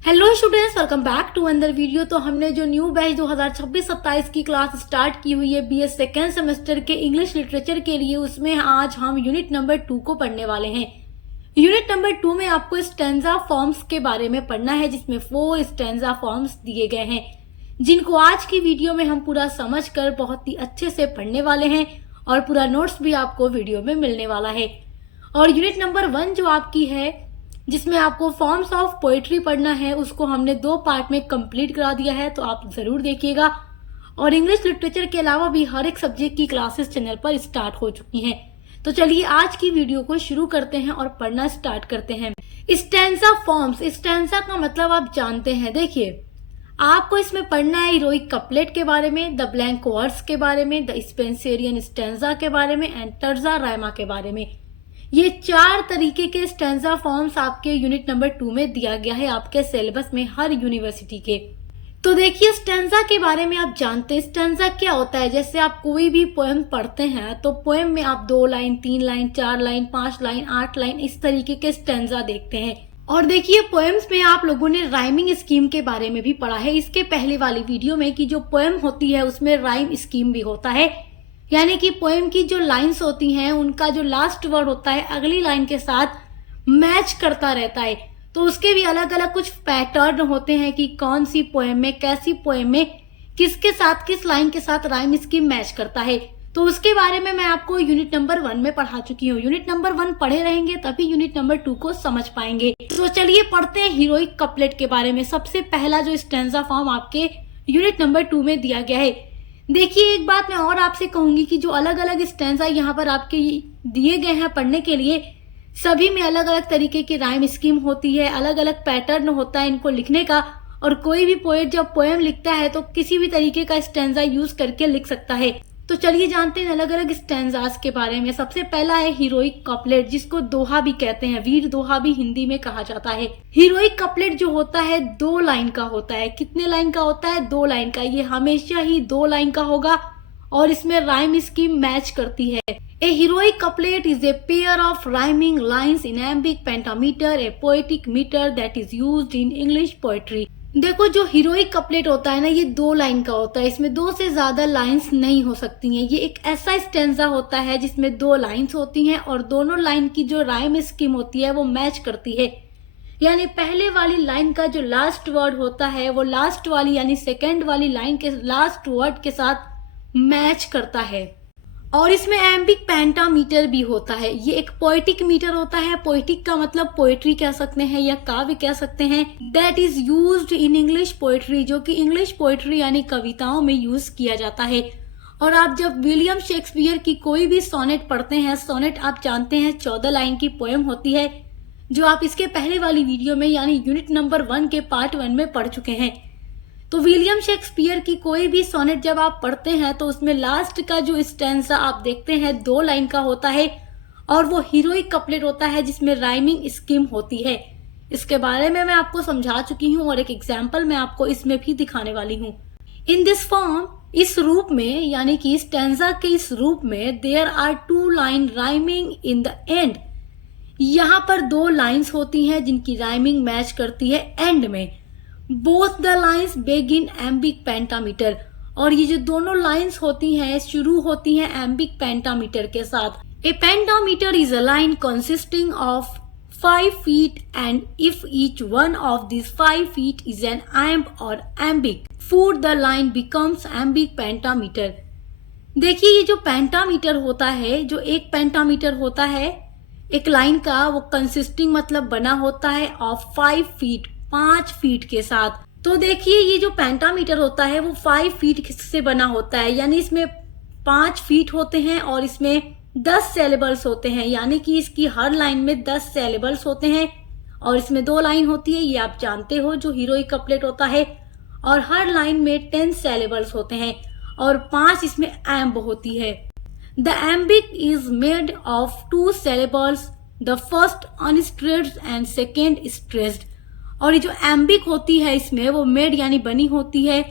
Hello students, welcome back to another video. तो हमने जो न्यू बैच 2026-27 की क्लास स्टार्ट की हुई है बीएस सेकेंड सेमेस्टर के इंग्लिश लिटरेचर के लिए, उसमें आज हम यूनिट नंबर 2 को पढ़ने वाले हैं। यूनिट नंबर 2 में आपको स्टैंजा फॉर्म्स के बारे में पढ़ना है, जिसमें 4 स्टैंजा फॉर्म्स दिए गए हैं, जिनको आज की वीडियो में हम पूरा समझ कर बहुत ही अच्छे से पढ़ने वाले हैं और पूरा नोट्स भी आपको वीडियो में मिलने वाला है। और यूनिट नंबर 1 जो आपकी है, जिसमें आपको फॉर्म्स ऑफ पोएट्री पढ़ना है, उसको हमने 2 पार्ट में कंप्लीट करा दिया है, तो आप जरूर देखिएगा। और इंग्लिश लिटरेचर के अलावा भी हर एक सब्जेक्ट की क्लासेस चैनल पर स्टार्ट हो चुकी हैं। तो चलिए आज की वीडियो को शुरू करते हैं और पढ़ना स्टार्ट करते हैं। स्टैंजा फॉर्म्स, स्टैंजा का मतलब आप जानते हैं। देखिए, आपको इसमें पढ़ना है हीरोइक कपलेट के बारे में, द ब्लैंक वर्ड्स के बारे में, द स्पेंसेरियन स्टैंजा के बारे में एंड टर्जा रायमा के बारे में। ये 4 तरीके के स्टैंजा फॉर्म्स आपके यूनिट नंबर 2 में दिया गया है आपके सिलेबस में हर यूनिवर्सिटी के। तो देखिए, स्टैंजा के बारे में आप जानते हैं स्टैंजा क्या होता है। जैसे आप कोई भी पोएम पढ़ते हैं तो पोएम में आप 2 line, 3 line, 4 line, 5 line, 8 line इस तरीके के स्टैंजा देखते हैं। और देखिए, पोएम्स में आप लोगों ने राइमिंग स्कीम के बारे में भी पढ़ा है इसके पहले वाली वीडियो में, कि जो पोएम होती है उसमें राइम स्कीम भी होता है, यानी कि पोएम की जो लाइंस होती हैं उनका जो लास्ट वर्ड होता है अगली लाइन के साथ मैच करता रहता है। तो उसके भी अलग अलग कुछ पैटर्न होते हैं कि कौन सी पोएम में, कैसी पोएम में किसके साथ, किस लाइन के साथ राइम स्कीम मैच करता है। तो उसके बारे में मैं आपको यूनिट नंबर 1 में पढ़ा चुकी हूँ। यूनिट नंबर 1 पढ़े रहेंगे तभी यूनिट नंबर 2 को समझ पाएंगे। तो चलिए पढ़ते हैं हीरोइक कपलेट के बारे में। सबसे पहला जो स्टैंजा फॉर्म आपके यूनिट नंबर 2 में दिया गया है। देखिए, एक बात मैं और आपसे कहूंगी कि जो अलग अलग स्टैंजा यहाँ पर आपके दिए गए हैं पढ़ने के लिए, सभी में अलग अलग तरीके की राइम स्कीम होती है, अलग अलग पैटर्न होता है इनको लिखने का। और कोई भी पोएट जब पोएम लिखता है तो किसी भी तरीके का स्टैंजा यूज करके लिख सकता है। तो चलिए जानते हैं अलग अलग स्टैंजास के बारे में। सबसे पहला है हीरोइक कपलेट, जिसको दोहा भी कहते हैं, वीर दोहा भी हिंदी में कहा जाता है। हीरोइक कपलेट जो होता है 2 लाइन का होता है। कितने लाइन का होता है? 2 लाइन का। ये हमेशा ही 2 लाइन का होगा और इसमें राइम स्कीम मैच करती है। A heroic couplet is a pair of rhyming lines in iambic pentameter, a poetic metre that is used in English poetry. देखो, जो हीरोइक कपलेट होता है ना, ये 2 लाइन का होता है। इसमें 2 से ज्यादा लाइंस नहीं हो सकती हैं। ये एक ऐसा स्टैंजा होता है जिसमें 2 लाइंस होती हैं और दोनों लाइन की जो राइम स्कीम होती है वो मैच करती है। यानी पहले वाली लाइन का जो लास्ट वर्ड होता है वो लास्ट वाली यानी सेकेंड वाली लाइन के लास्ट वर्ड के साथ मैच करता है। और इसमें एम्बिक पेंटामीटर भी होता है। ये एक पोएटिक मीटर होता है। पोएटिक का मतलब पोएट्री कह सकते हैं या काव्य कह सकते हैं। That is used in English poetry, जो कि इंग्लिश पोएट्री यानी कविताओं में यूज किया जाता है। और आप जब विलियम शेक्सपियर की कोई भी सोनेट पढ़ते हैं, सोनेट आप जानते हैं 14 लाइन की पोएम होती है, जो आप इसके पहले वाली वीडियो में यानी यूनिट नंबर 1 के पार्ट 1 में पढ़ चुके हैं। तो विलियम शेक्सपियर की कोई भी सोनेट जब आप पढ़ते हैं तो उसमें लास्ट का जो स्टैंजा आप देखते हैं 2 लाइन का होता है और वो हीरोइक कपलेट होता है जिसमें राइमिंग स्कीम होती है। इसके बारे में मैं आपको समझा चुकी हूँ और एक एग्जाम्पल मैं आपको इसमें भी दिखाने वाली हूँ। इन दिस फॉर्म, इस रूप में यानी कि स्टैंजा के इस रूप में, there are 2 line rhyming in the end. यहाँ पर 2 लाइन्स होती हैं जिनकी राइमिंग मैच करती है एंड में। Both the lines begin iambic pentameter, और ये जो दोनों लाइन्स होती हैं शुरू होती हैं एम्बिक पेंटामीटर के साथ। A pentameter is a line consisting of 5 feet and if each one of these 5 feet is an amp or ambic foot, the line becomes ambic pentameter। देखिए, ये जो पेंटामीटर होता है, जो एक पेंटामीटर होता है एक लाइन का, वो कंसिस्टिंग मतलब बना होता है ऑफ 5 feet, 5 फीट के साथ। तो देखिए, ये जो पेंटामीटर होता है वो 5 फीट से बना होता है, यानी इसमें 5 फीट होते हैं और इसमें 10 सेलेबल्स होते हैं, यानी कि इसकी हर लाइन में 10 सेलेबल्स होते हैं। और इसमें 2 लाइन होती है, ये आप जानते हो, जो हीरोइक कपलेट होता है। और हर लाइन में 10 सेलेबल्स होते हैं और 5 इसमें एम्ब होती है। The iambic is made of 2 syllables, the first unstressed and second stressed. और ये जो एम्बिक होती है इसमें वो मेड यानी बनी होती है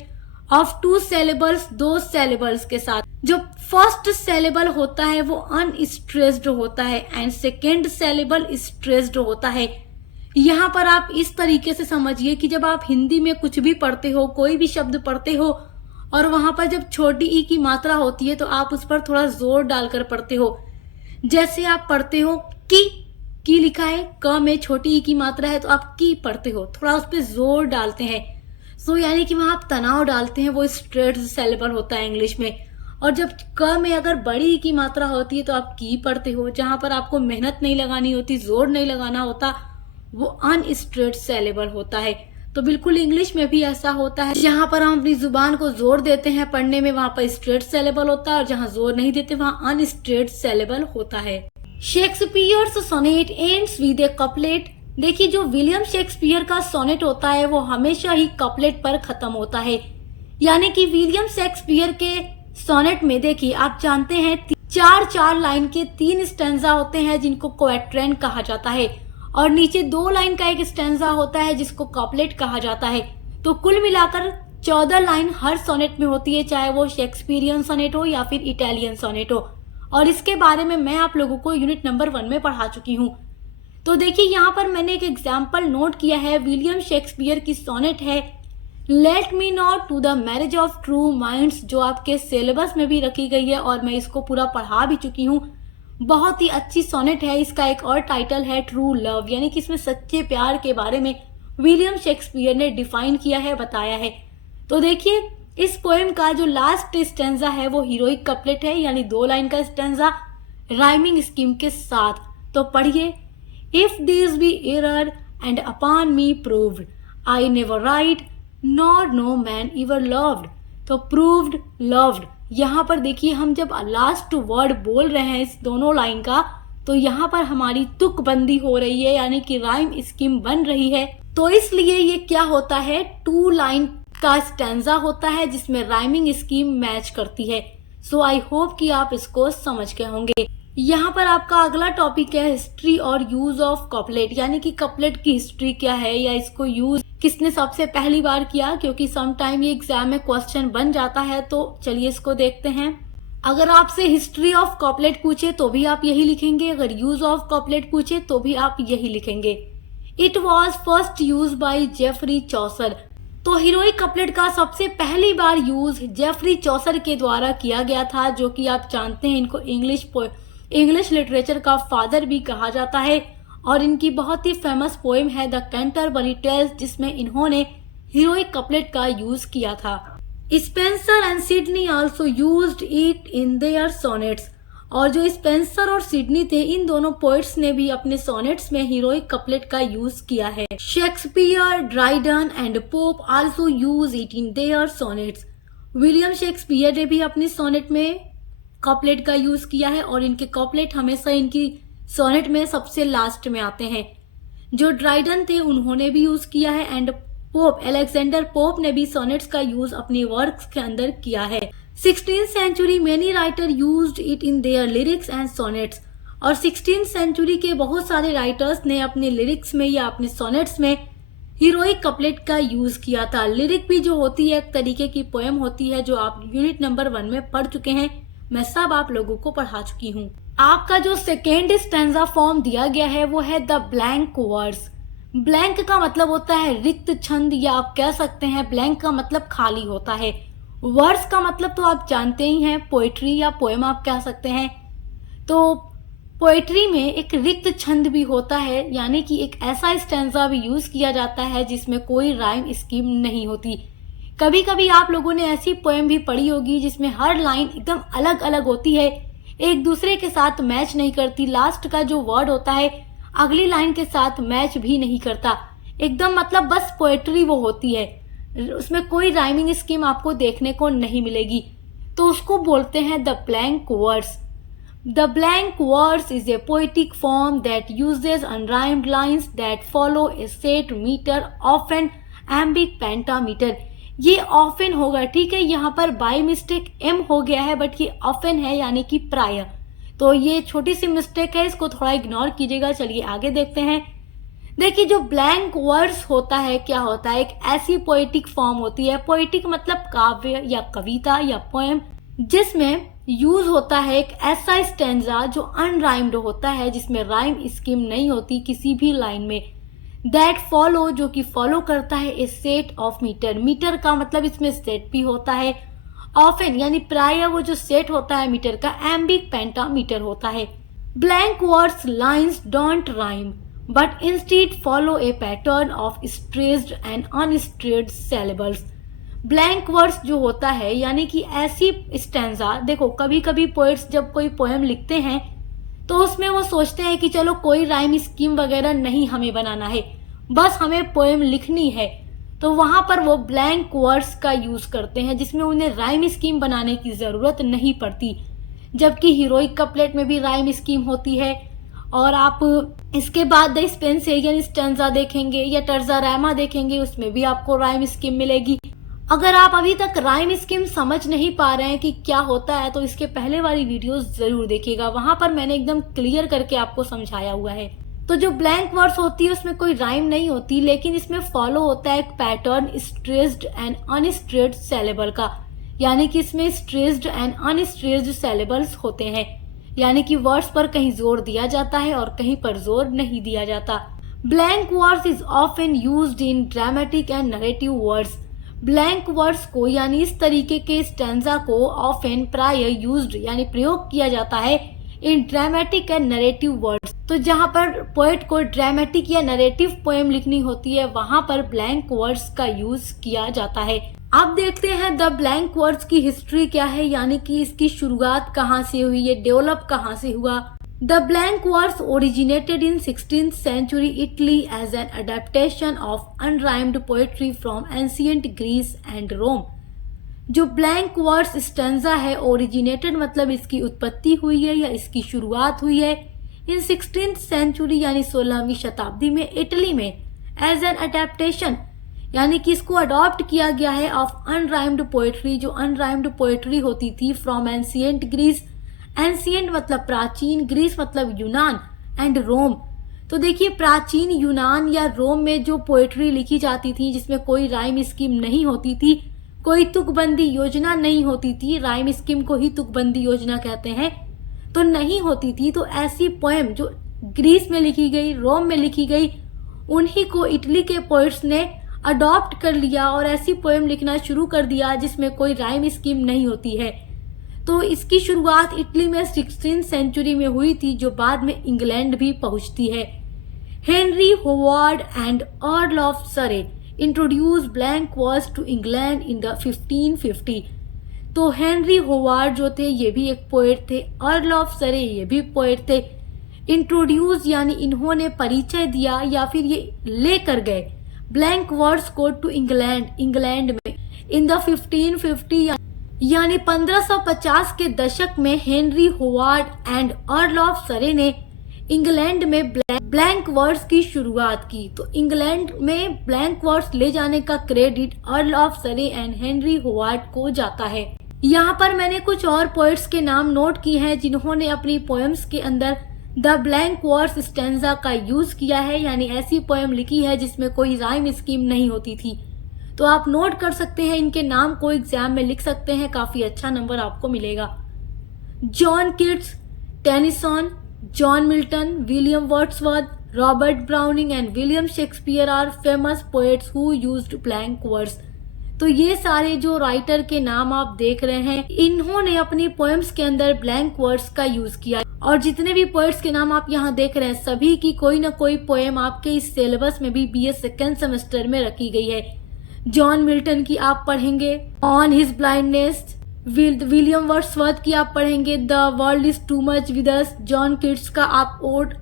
ऑफ 2 सेलेबल्स, 2 सेलेबल्स के साथ। जो फर्स्ट सेलेबल होता है वो अनस्ट्रेस्ड होता है एंड सेकेंड सेलेबल स्ट्रेस्ड होता है। यहाँ पर आप इस तरीके से समझिए कि जब आप हिंदी में कुछ भी पढ़ते हो, कोई भी शब्द पढ़ते हो और वहां पर जब छोटी ई की मात्रा होती है तो आप उस पर थोड़ा जोर डालकर पढ़ते हो। जैसे आप पढ़ते हो की लिखा है, क में छोटी ई की मात्रा है तो आप की पढ़ते हो, थोड़ा उस पर जोर डालते हैं। सो यानी कि वहां आप तनाव डालते हैं, वो स्ट्रेट सिलेबल होता है इंग्लिश में। और जब क में अगर बड़ी ई की मात्रा होती है तो आप की पढ़ते हो, जहां पर आपको मेहनत नहीं लगानी होती, जोर नहीं लगाना होता, वो अनस्ट्रेट सिलेबल होता है। तो बिल्कुल इंग्लिश में भी ऐसा होता है, जहां पर हम अपनी जुबान को जोर देते हैं पढ़ने में वहां पर स्ट्रेट सिलेबल होता है, और जहां जोर नहीं देते वहां अनस्ट्रेट सिलेबल होता है। Shakespeare's sonnet ends with a couplet. देखिए, जो विलियम शेक्सपियर का सोनेट होता है वो हमेशा ही कपलेट पर खत्म होता है। यानी कि विलियम शेक्सपियर के सोनेट में देखिए, आप जानते हैं 4-4 लाइन के 3 स्टैंजा होते हैं जिनको क्वैट्रेन कहा जाता है, और नीचे 2 लाइन का एक स्टैंजा होता है जिसको कपलेट कहा जाता है। तो कुल मिलाकर 14 लाइन हर सोनेट में होती है, चाहे वो शेक्सपियरियन सोनेट हो या फिर इटालियन सोनेट हो। और इसके बारे में मैं आप लोगों को यूनिट नंबर 1 में पढ़ा चुकी हूँ। तो देखिए, यहाँ पर मैंने एक एग्जाम्पल नोट किया है, विलियम शेक्सपियर की सोनेट है let me not to the marriage of true minds, जो आपके सिलेबस में भी रखी गई है और मैं इसको पूरा पढ़ा भी चुकी हूँ। बहुत ही अच्छी सोनेट है। इसका एक और टाइटल है ट्रू लव, यानी कि इसमें सच्चे प्यार के बारे में विलियम शेक्सपियर ने डिफाइन किया है, बताया है। तो देखिए, इस पोएम का जो लास्ट स्टैंजा है वो हीरोइक कपलेट है, यानी 2 लाइन का स्टैंजा राइमिंग स्कीम के साथ। तो पढ़िए, if this be error and upon me proved, I never write nor no man ever loved. तो प्रूव्ड, लव्ड, यहाँ पर देखिए हम जब लास्ट वर्ड बोल रहे हैं इस दोनों लाइन का, तो यहाँ पर हमारी तुकबंदी हो रही है, यानी कि राइम स्कीम बन रही है। तो इसलिए ये क्या होता है, 2 लाइन का स्टैंजा होता है जिसमें राइमिंग स्कीम मैच करती है। सो आई होप कि आप इसको समझ गए होंगे। यहाँ पर आपका अगला टॉपिक है हिस्ट्री और यूज ऑफ कपलेट, यानी कि कपलेट की हिस्ट्री क्या है या इसको यूज किसने सबसे पहली बार किया, क्योंकि सम टाइम ये एग्जाम में क्वेश्चन बन जाता है। तो चलिए इसको देखते हैं। अगर आपसे हिस्ट्री ऑफ कपलेट पूछे तो भी आप यही लिखेंगे, अगर यूज ऑफ कपलेट पूछे तो भी आप यही लिखेंगे। It was first use by Geoffrey Chaucer. तो हीरोइक कपलेट का सबसे पहली बार यूज जेफरी चौसर के द्वारा किया गया था, जो कि आप जानते हैं इनको इंग्लिश लिटरेचर का फादर भी कहा जाता है। और इनकी बहुत ही फेमस पोएम है द कैंटरबरी टेल्स, जिसमें इन्होंने हीरोइक कपलेट का यूज किया था। Spencer and Sydney also used it in there sonnets. और जो स्पेंसर और सिडनी थे, इन दोनों पोएट्स ने भी अपने सोनेट्स में हीरोइक कपलेट का यूज किया है। Shakespeare, Dryden and pope also use it in there sonnets. William Shakespeare ने भी अपनी सोनेट में कपलेट का यूज किया है, और इनके कपलेट हमेशा इनकी सोनेट में सबसे लास्ट में आते हैं। जो ड्राइडन थे उन्होंने भी यूज किया है, एंड पोप अलेक्जेंडर पोप ने भी सोनेट्स का यूज अपनी वर्क्स के अंदर किया है। 16th century many writer used it in their lyrics and sonnets. और 16th सेंचुरी के बहुत सारे राइटर्स ने अपने लिरिक्स में या अपने सोनेट्स में हीरोइक कपलेट का यूज किया था। लिरिक भी जो होती है एक तरीके की पोएम होती है, जो आप यूनिट नंबर 1 में पढ़ चुके हैं। मैं सब आप लोगों को पढ़ा चुकी हूँ। आपका जो सेकेंड स्टैंजा फॉर्म दिया गया है वो है द ब्लैंक वर्स। ब्लैंक का मतलब होता है रिक्त छंद, या आप कह सकते हैं ब्लैंक का मतलब खाली होता है। वर्स का मतलब तो आप जानते ही हैं, पोएट्री या पोएम आप कह सकते हैं। तो पोएट्री में एक रिक्त छंद भी होता है, यानी कि एक ऐसा स्टैंजा भी यूज किया जाता है जिसमें कोई राइम स्कीम नहीं होती। कभी कभी आप लोगों ने ऐसी पोएम भी पढ़ी होगी जिसमें हर लाइन एकदम अलग अलग होती है, एक दूसरे के साथ मैच नहीं करती। लास्ट का जो वर्ड होता है अगली लाइन के साथ मैच भी नहीं करता, एकदम मतलब बस पोएट्री वो होती है, उसमें कोई राइमिंग स्कीम आपको देखने को नहीं मिलेगी। तो उसको बोलते हैं the blank verse. The blank verse is a poetic form that uses unrhymed lines that follow a set metre, often iambic pentameter. ये ऑफन होगा, ठीक है, यहाँ पर बाय मिस्टेक एम हो गया है, बट ये ऑफन है यानी कि प्राय। तो ये छोटी सी मिस्टेक है, इसको थोड़ा इग्नोर कीजिएगा। चलिए आगे देखते हैं। देखिए, जो ब्लैंक वर्स होता है क्या होता है, एक ऐसी पोएटिक फॉर्म होती है। पोएटिक मतलब काव्य या कविता या पोएम, जिसमें यूज होता है एक ऐसा स्टैंजा जो अनराइम्ड होता है, जिसमें राइम स्कीम नहीं होती किसी भी लाइन में। दैट फॉलो जो कि फॉलो करता है ए सेट ऑफ मीटर, मीटर का मतलब इसमें सेट भी होता है, ऑफन यानी प्राय वो जो सेट होता है मीटर का एम्बिक पेंटामीटर होता है। Blank words lines don't rhyme but instead follow A pattern of stressed and unstressed syllables. Blank words जो होता है यानी कि ऐसी स्टैंजा, देखो कभी कभी पोएट्स जब कोई पोएम लिखते हैं तो उसमें वो सोचते हैं कि चलो कोई राइम स्कीम वगैरह नहीं हमें बनाना है, बस हमें पोएम लिखनी है, तो वहां पर वो ब्लैंक वर्ड्स का यूज करते हैं जिसमें उन्हें राइम स्कीम बनाने की जरूरत नहीं पड़ती। जबकि हीरोइक कपलेट में भी राइम स्कीम होती है। और आप इसके बाद द स्पेंसेरियन स्टैंजा देखेंगे या टर्जारामा देखेंगे, उसमें भी आपको राइम स्कीम मिलेगी। अगर आप अभी तक राइम स्कीम समझ नहीं पा रहे हैं कि क्या होता है तो इसके पहले वाली वीडियोस जरूर देखिएगा, वहां पर मैंने एकदम क्लियर करके आपको समझाया हुआ है। तो जो ब्लैंक वर्ड्स होती है उसमें कोई राइम नहीं होती, लेकिन इसमें फॉलो होता है एक pattern stressed and unstressed syllable का, यानी कि इसमें स्ट्रेस्ड एंड अनस्ट्रेस्ड सिलेबल्स होते हैं, यानी कि वर्ड्स पर कहीं जोर दिया जाता है और कहीं पर जोर नहीं दिया जाता। Blank words is often used in dramatic and narrative words. Blank words को यानी इस तरीके के स्टैंजा को ऑफन प्राय यूज्ड यानी प्रयोग किया जाता है इन ड्रामेटिक एंड नरेटिव वर्ड्स। तो जहाँ पर पोएट को ड्रामेटिक या नरेटिव पोएम लिखनी होती है वहां पर ब्लैंक वर्ड्स का यूज किया जाता है। अब देखते हैं द ब्लैंक वर्ड्स की हिस्ट्री क्या है, यानी कि इसकी शुरुआत कहाँ से हुई, ये डेवलप कहाँ से हुआ। The blank words originated in 16th century Italy as an adaptation of unrhymed poetry from ancient Greece and Rome। जो ब्लैंक वर्ड्स स्टैंजा है ओरिजिनेटेड मतलब इसकी उत्पत्ति हुई है या इसकी शुरुआत हुई है इन 16th century यानी 16वीं शताब्दी में इटली में, एज एन अडेप्टेशन यानी कि इसको अडॉप्ट किया गया है ऑफ अनराइम्ड पोएट्री, जो अनराइम्ड पोएट्री होती थी फ्रॉम एंशिएंट ग्रीस। एंशिएंट मतलब प्राचीन, ग्रीस मतलब यूनान एंड रोम। तो देखिए प्राचीन यूनान या रोम में जो पोएट्री लिखी जाती थी जिसमें कोई राइम स्कीम नहीं होती थी, कोई तुकबंदी योजना नहीं होती थी, राइम स्कीम को ही तुकबंदी योजना कहते हैं, तो नहीं होती थी। तो ऐसी पोएम जो ग्रीस में लिखी गई, रोम में लिखी गई, उन्हीं को इटली के पोएट्स ने अडॉप्ट कर लिया और ऐसी पोएम लिखना शुरू कर दिया जिसमें कोई राइम स्कीम नहीं होती है। तो इसकी शुरुआत इटली में 16th सेंचुरी में हुई थी, जो बाद में इंग्लैंड भी पहुंचती है। Henry Howard and Earl of Surrey introduce blank words to England in the 1550। तो हेनरी होवार्ड जो थे ये भी एक पोएट थे, अर्ल ऑफ सरे ये भी पोएट थे। इंट्रोड्यूस यानी इन्होंने परिचय दिया या फिर ये लेकर गए ब्लैंक वर्ड्स को टू इंग्लैंड, इंग्लैंड में इन द 1550 यानी 1550 के दशक में Henry Howard and Earl of सरे ने इंग्लैंड में ब्लैंक वर्ड्स की शुरुआत की। तो इंग्लैंड में ब्लैंक वर्ड्स ले जाने का क्रेडिट अर्ल ऑफ सरे एंड हेनरी होवार्ड को जाता है। यहाँ पर मैंने कुछ और पोएट्स के नाम नोट किए हैं जिन्होंने अपनी पोएम्स के अंदर द ब्लैंक वर्ड्स स्टैंजा का यूज किया है, यानी ऐसी पोएम लिखी है जिसमें कोई राइम स्कीम नहीं होती थी। तो आप नोट कर सकते हैं, इनके नाम को एग्जाम में लिख सकते हैं, काफी अच्छा नंबर आपको मिलेगा। John Keats, Tennyson, John Milton, William Wordsworth, Robert Browning and William Shakespeare are famous poets who used blank words. तो ये सारे जो राइटर के नाम आप देख रहे हैं इन्होंने अपनी पोएम्स के अंदर ब्लैंक वर्ड्स का यूज किया। और जितने भी पोएट्स के नाम आप यहाँ देख रहे हैं सभी की कोई ना कोई पोएम आपके इस सिलेबस में भी BA सेकेंड सेमेस्टर में रखी गई है। जॉन मिल्टन की आप पढ़ेंगे on his blindness, William Wordsworth की आप पढ़ेंगे the world is too much with us, John Keats का आप ओड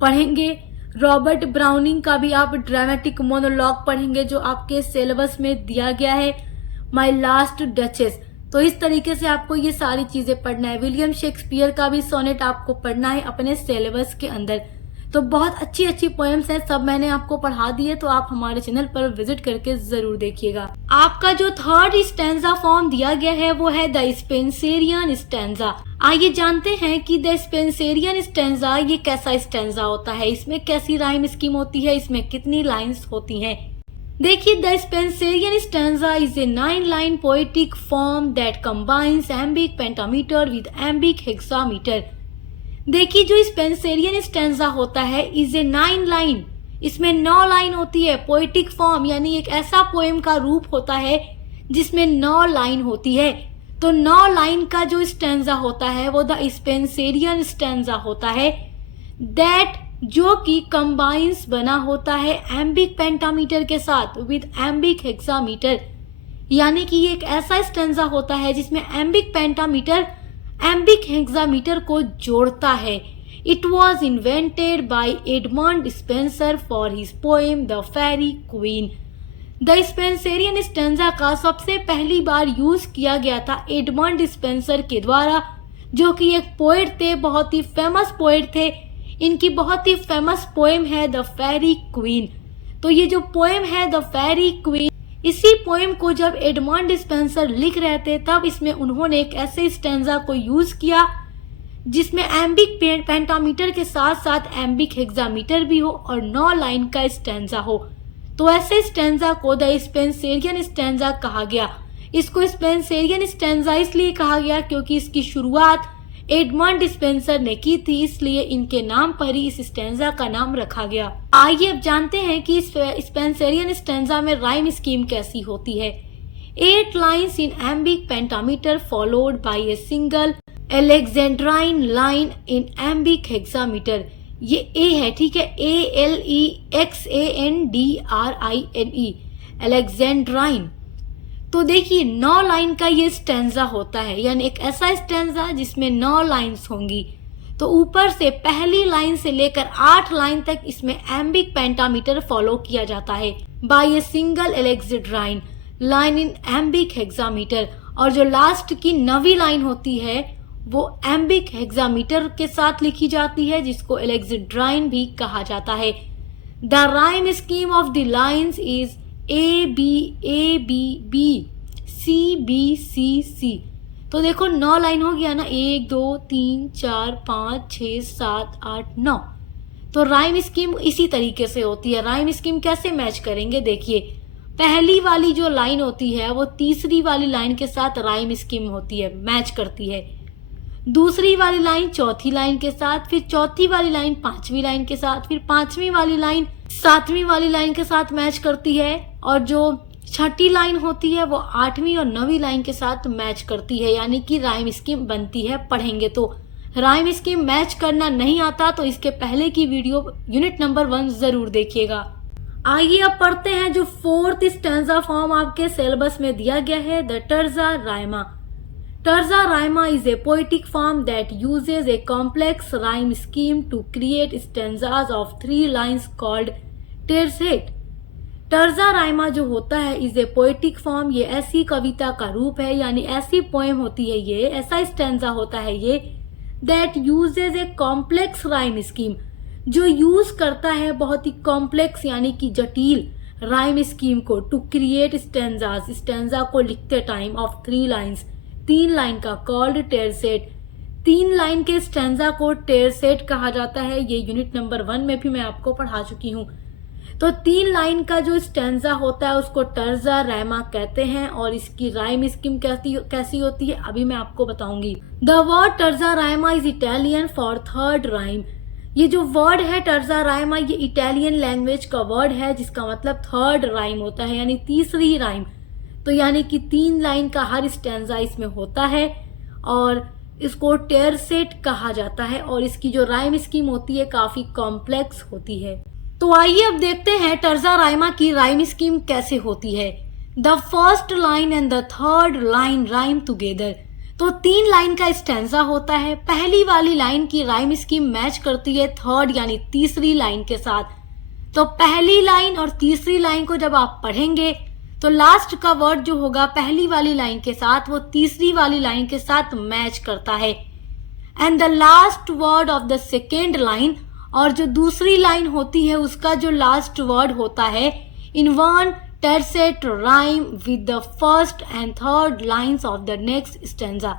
पढ़ेंगे, रॉबर्ट ब्राउनिंग का भी आप ड्रामेटिक मोनोलॉग पढ़ेंगे जो आपके सिलेबस में दिया गया है, माय लास्ट डचेस। तो इस तरीके से आपको ये सारी चीजें पढ़ना है। विलियम शेक्सपियर का भी सोनेट आपको पढ़ना है अपने सिलेबस के अंदर। तो बहुत अच्छी अच्छी पोएम्स हैं, सब मैंने आपको पढ़ा दिए, तो आप हमारे चैनल पर विजिट करके जरूर देखिएगा। आपका जो थर्ड स्टैंजा फॉर्म दिया गया है वो है द स्पेंसेरियन स्टैंजा। आइए जानते हैं कि द स्पेंसेरियन स्टैंजा ये कैसा स्टैंजा होता है, इसमें कैसी राइम स्कीम होती है, इसमें कितनी लाइन्स होती हैं। देखिए the Spenserian stanza is a 9-line poetic form that combines iambic pentameter with iambic hexameter. देखिए जो स्पेंसेरियन स्टैंजा होता है इज ए 9 लाइन इसमें 9 लाइन होती है। पोएटिक फॉर्म यानी एक ऐसा पोएम का रूप होता है जिसमें 9 लाइन होती है। तो 9 लाइन का जो स्टैंजा होता है वो द स्पेंसेरियन स्टैंजा होता है, दैट जो कि कंबाइंस बना होता है एम्बिक पेंटामीटर के साथ विद एम्बिक हेक्सामीटर, यानी कि ये एक ऐसा स्टैंजा होता है जिसमें एम्बिक पेंटामीटर एम्बिक हेक्सामीटर को जोड़ता है। It was invented by Edmund Spenser for his poem the Faerie Queene. The Spenserian stanza का सबसे पहली बार यूज किया गया था एडमंड स्पेंसर के द्वारा, जो कि एक पोएट थे, बहुत ही फेमस पोएट थे। इनकी बहुत ही फेमस पोएम है द फेरी क्वीन। तो ये जो पोएम है द फेरी क्वीन, इसी पोएम को जब एडमंड स्पेंसर लिख रहे थे तब इसमें उन्होंने एक ऐसे स्टैंजा को यूज किया जिसमें एम्बिक पेंटामीटर के साथ साथ एम्बिक हेक्सामीटर भी हो और 9 लाइन का स्टैंजा हो। तो ऐसे स्टैंजा को द स्पेंसेरियन स्टैंजा कहा गया। इसको स्पेंसेरियन स्टैंजा इसलिए कहा गया क्योंकि इसकी शुरुआत एडमंड स्पेंसर ने की थी, इसलिए इनके नाम पर ही इस स्टैंजा का नाम रखा गया। आइए अब जानते हैं कि स्पेंसेरियन स्टैंजा में राइम स्कीम कैसी होती है। 8 lines in iambic pentameter followed by a single alexandrine line in iambic hexameter. ये ए है, ठीक है, ALEXANDRINE, एलेक्जेंड्राइन। तो देखिए 9 लाइन का ये स्टैंजा होता है, यानी एक ऐसा स्टैंजा जिसमें 9 लाइन्स होंगी। तो ऊपर से पहली लाइन से लेकर 8 लाइन तक इसमें एम्बिक पेंटामीटर फॉलो किया जाता है by a single alexandrine line in iambic hexameter. और जो लास्ट की 9वीं लाइन होती है वो एम्बिक हेक्सामीटर के साथ लिखी जाती है, जिसको एलेक्जेंड्राइन भी कहा जाता है। The rhyme scheme of the lines is ABABB CBCC। तो देखो 9 लाइन हो गया ना, 1 2 3 4 5 6 7 8 9। तो राइम स्कीम इसी तरीके से होती है। राइम स्कीम कैसे मैच करेंगे, देखिए पहली वाली जो लाइन होती है वो तीसरी वाली लाइन के साथ राइम स्कीम होती है, मैच करती है। दूसरी वाली लाइन चौथी लाइन के साथ, फिर चौथी वाली लाइन 5वीं लाइन के साथ, फिर 5वीं वाली लाइन 7वीं वाली लाइन के साथ मैच करती है, और जो 6ठी लाइन होती है वो 8वीं और 9वीं लाइन के साथ मैच करती है, यानी कि राइम स्कीम बनती है। पढ़ेंगे तो राइम स्कीम मैच करना नहीं आता तो इसके पहले की वीडियो यूनिट नंबर 1 जरूर देखिएगा। आइए अब पढ़ते हैं जो 4th स्टैंजा फॉर्म आपके सिलेबस में दिया गया है, the terza Raima. Terza rima is a poetic form that uses a complex rhyme scheme to create stanzas of 3 lines called tercet। Terza Raima जो होता है इज ए पोएटिक फॉर्म, ये ऐसी कविता का रूप है, यानी ऐसी पोएम होती है, ये ऐसा स्टैंजा होता है ये, that usage a complex rhyme scheme, जो यूज करता है बहुत ही कॉम्प्लेक्स यानी कि जटिल राइम स्कीम को, टू क्रिएट स्टैंजास, स्टैंजा को लिखते टाइम, ऑफ 3 लाइन्स, 3 लाइन का, कॉल्ड टेरसेट। 3 लाइन के स्टैंजा को टेरसेट कहा जाता है। ये यूनिट नंबर 1 में भी मैं आपको पढ़ा चुकी हूँ। तो 3 लाइन का जो स्टैंजा होता है उसको टर्जा राइमा कहते हैं, और इसकी राइम स्कीम कैसी होती है अभी मैं आपको बताऊंगी। The word terza Raima is Italian for 3rd rhyme. ये जो वर्ड है टर्जा राइमा, ये इटालियन लैंग्वेज का वर्ड है जिसका मतलब 3rd राइम होता है, यानी तीसरी राइम। तो यानी कि 3 लाइन का हर स्टैंजा इसमें होता है और इसको टेरसेट कहा जाता है, और इसकी जो राइम स्कीम होती है काफी कॉम्प्लेक्स होती है। तो आइए अब देखते हैं टर्जा राइमा की राइम स्कीम कैसे होती है। The first line and the 3rd line rhyme together. तो 3 लाइन का स्टैंजा होता है, पहली वाली लाइन की राइम स्कीम मैच करती है 3rd यानी तीसरी लाइन के साथ। तो पहली लाइन और तीसरी लाइन को जब आप पढ़ेंगे तो लास्ट का वर्ड जो होगा पहली वाली लाइन के साथ वो तीसरी वाली लाइन के साथ मैच करता है। And the last word of the 2nd line, और जो दूसरी लाइन होती है उसका जो लास्ट वर्ड होता है, इन 1 tercet rhyme with the 1st and 3rd lines of the next stanza.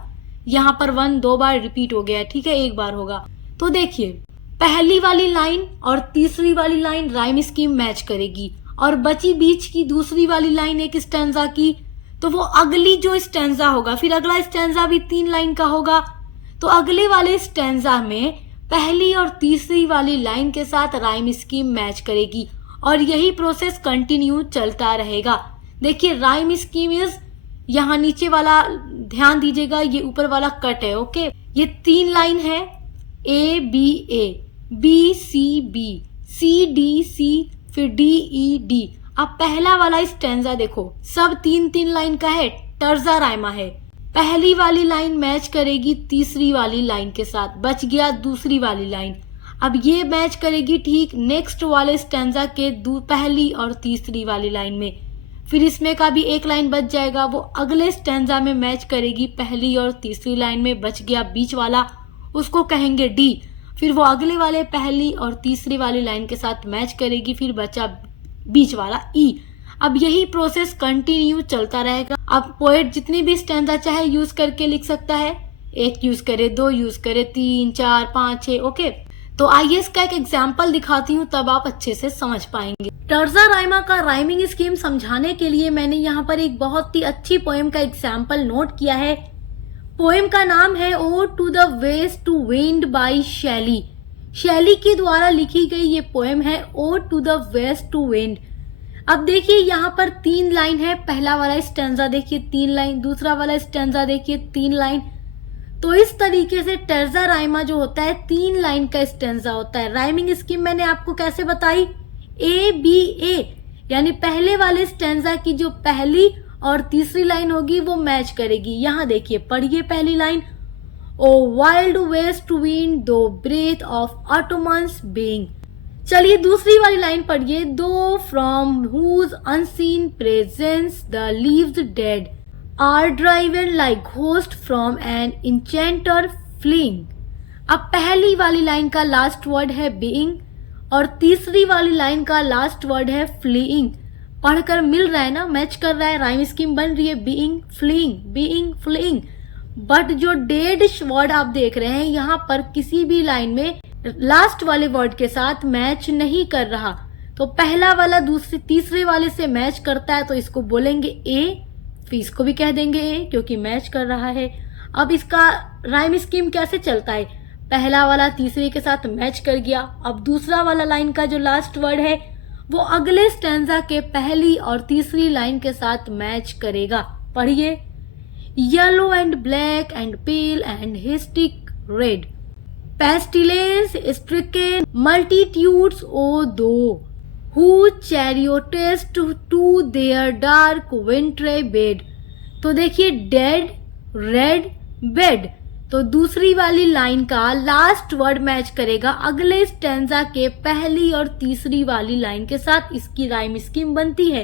यहाँ पर 1 2 बार रिपीट हो गया, ठीक है, 1 बार होगा। तो देखिए पहली वाली लाइन और तीसरी वाली लाइन राइम स्कीम मैच करेगी, और बची बीच की दूसरी वाली लाइन एक स्टैंजा की, तो वो अगली जो स्टैंजा होगा, फिर अगला स्टैंजा भी 3 लाइन का होगा। तो अगले वाले स्टैंजा में पहली और तीसरी वाली लाइन के साथ राइम स्कीम मैच करेगी और यही प्रोसेस कंटिन्यू चलता रहेगा। देखिए राइम स्कीम इज, यहाँ नीचे वाला ध्यान दीजिएगा, ये ऊपर वाला कट है। ओके, ये 3 लाइन है, A B A, B C B, C D C, फिर डी ई डी। अब पहला वाला स्टेंजा देखो, सब 3-3 लाइन का है, टर्जा राइमा है। पहली वाली लाइन मैच करेगी तीसरी वाली लाइन के साथ, बच गया दूसरी वाली लाइन। अब ये मैच करेगी ठीक नेक्स्ट वाले स्टेंजा के पहली और तीसरी वाली लाइन में। फिर इसमें का भी एक लाइन बच जाएगा, वो अगले स्टेंजा में मैच करेगी पहली और तीसरी लाइन में। बच गया बीच वाला, उसको कहेंगे डी। फिर वो अगले वाले पहली और तीसरी वाली लाइन के साथ मैच करेगी, फिर बचा बीच वाला ई। अब यही प्रोसेस कंटिन्यू चलता रहेगा। अब पोएट जितनी भी स्टेंजा चाहे यूज करके लिख सकता है, 1 यूज करे, 2 यूज करे, 3, 4, 5, 6। ओके, तो आइए इसका एक एग्जाम्पल दिखाती हूँ, तब आप अच्छे से समझ पाएंगे। टर्जा राइमा का राइमिंग स्कीम समझाने के लिए मैंने यहाँ पर एक बहुत ही अच्छी पोएम का एग्जाम्पल नोट किया है। पोएम का नाम है Ode to the West Wind by Shelley. Shelley के द्वारा लिखी गई ये पोएम है Ode to the West Wind. अब देखिए यहाँ पर 3 लाइन है, पहला वाला स्टेंजा देखिए 3 लाइन, दूसरा वाला स्टेंजा देखिए 3 लाइन। तो इस तरीके से टर्जा राइमा जो होता है 3 लाइन का स्टेंजा होता है। राइमिंग स्कीम मैंने आपको कैसे बताई, ए बी ए, यानी पहले वाले स्टेंजा की जो पहली और तीसरी लाइन होगी वो मैच करेगी। यहाँ देखिए, पढ़िए पहली line, O wild west wind thou breath of autumn's being. चलिए दूसरी वाली लाइन पढ़िए, thou from whose unseen presence the leaves dead are driven like ghost from an enchanter fleeing. अब पहली वाली लाइन का लास्ट वर्ड है बीइंग और तीसरी वाली लाइन का लास्ट वर्ड है फ्लीइंग। पढ़कर मिल रहा है ना, मैच कर रहा है, राइम स्कीम बन रही है, being fleeing, being fleeing. But जो डेड वर्ड आप देख रहे हैं यहाँ पर किसी भी लाइन में लास्ट वाले वर्ड के साथ मैच नहीं कर रहा। तो पहला वाला दूसरे तीसरे वाले से मैच करता है तो इसको बोलेंगे ए, फिर इसको भी कह देंगे ए क्योंकि मैच कर रहा है। अब इसका राइम स्कीम कैसे चलता है, पहला वाला तीसरे के साथ मैच कर गया, अब दूसरा वाला लाइन का जो लास्ट वर्ड है वो अगले स्टेंजा के पहली और तीसरी लाइन के साथ मैच करेगा। पढ़िए, yellow and black and pale and hectic red, pestilence stricken multitudes o thou who charioteers to their dark wintry bed। तो देखिए डेड, रेड, बेड, तो दूसरी वाली लाइन का लास्ट वर्ड मैच करेगा अगले स्टेंजा के पहली और तीसरी वाली लाइन के साथ। इसकी राइम स्कीम बनती है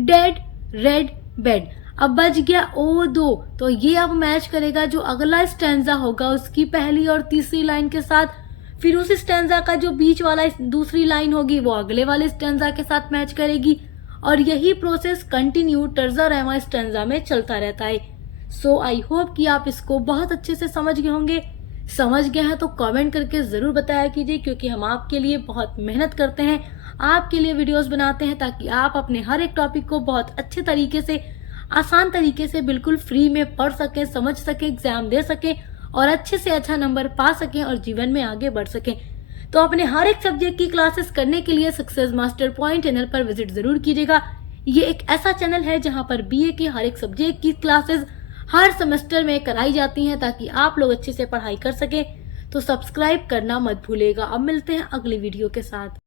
डेड, रेड, बेड। अब बच गया ओ दो, तो ये अब मैच करेगा जो अगला स्टेंजा होगा उसकी पहली और तीसरी लाइन के साथ। फिर उस स्टेंजा का जो बीच वाला दूसरी लाइन होगी वो अगले वाले स्टेंजा के साथ मैच करेगी और यही process continue terza Raima stanza में चलता रहता है। सो आई होप कि आप इसको बहुत अच्छे से समझ गए होंगे। समझ गए हैं तो कमेंट करके ज़रूर बताया कीजिए, क्योंकि हम आपके लिए बहुत मेहनत करते हैं, आपके लिए वीडियोस बनाते हैं ताकि आप अपने हर एक टॉपिक को बहुत अच्छे तरीके से, आसान तरीके से, बिल्कुल फ्री में पढ़ सकें, समझ सकें, एग्जाम दे सकें और अच्छे से अच्छा नंबर पा सकें और जीवन में आगे बढ़ सकें। तो अपने हर एक सब्जेक्ट की क्लासेस करने के लिए सक्सेस मास्टर पॉइंट चैनल पर विजिट जरूर कीजिएगा। ये एक ऐसा चैनल है जहां पर बीए की हर एक सब्जेक्ट की क्लासेस हर सेमेस्टर में कराई जाती हैं ताकि आप लोग अच्छे से पढ़ाई कर सकें। तो सब्सक्राइब करना मत भूलिएगा। अब मिलते हैं अगली वीडियो के साथ।